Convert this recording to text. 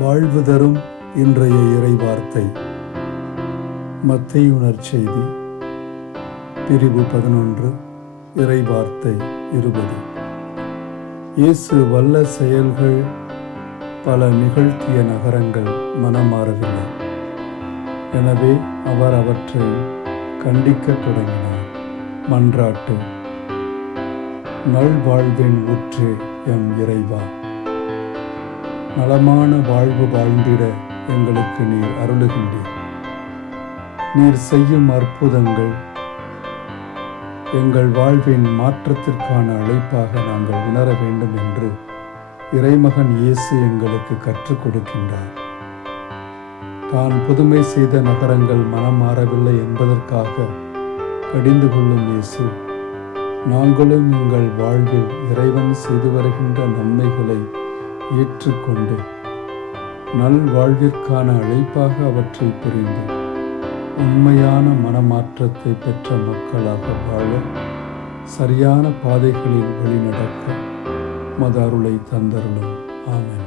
வாழ்வு தரும் இன்றைய இறைவார்த்தை மத்தேயு நற்செய்தி பிரிவு 11 இறைவார்த்தை 20. இயேசு வல்ல செயல்கள் பல நிகழ்த்திய நகரங்கள் மனமாறவில்லை. எனவே அவர் அவற்றை கண்டிக்கத் தொடங்கினார். மன்றாட்டு. நல்வாழ்வின் ஊற்றே எம் இறைவா, நலமான வாழ்வு வாழ்ந்திட எங்களுக்கு நீர் அருளுகின்றீர். நீர் செய்யும் அற்புதங்கள் எங்கள் வாழ்வின் மாற்றத்திற்கான அழைப்பாக நாங்கள் உணர வேண்டும் என்று இறைமகன் இயேசு எங்களுக்கு கற்றுக் கொடுக்கின்றார். தான் புதுமை செய்த நகரங்கள் மனம் மாறவில்லை என்பதற்காக கடிந்து கொள்ளும் இயேசு, நாங்களும் எங்கள் வாழ்வில் இறைவன் செய்து வருகின்ற நன்மைகளை ஏற்றுக்கொண்டு நல்வாழ்விற்கான அழைப்பாக அவற்றை புரிந்து உண்மையான மனமாற்றத்தை பெற்ற மக்களாக வாழ சரியான பாதைகளில் வழிநடக்க மது அருளை தந்தருளும். ஆமென்.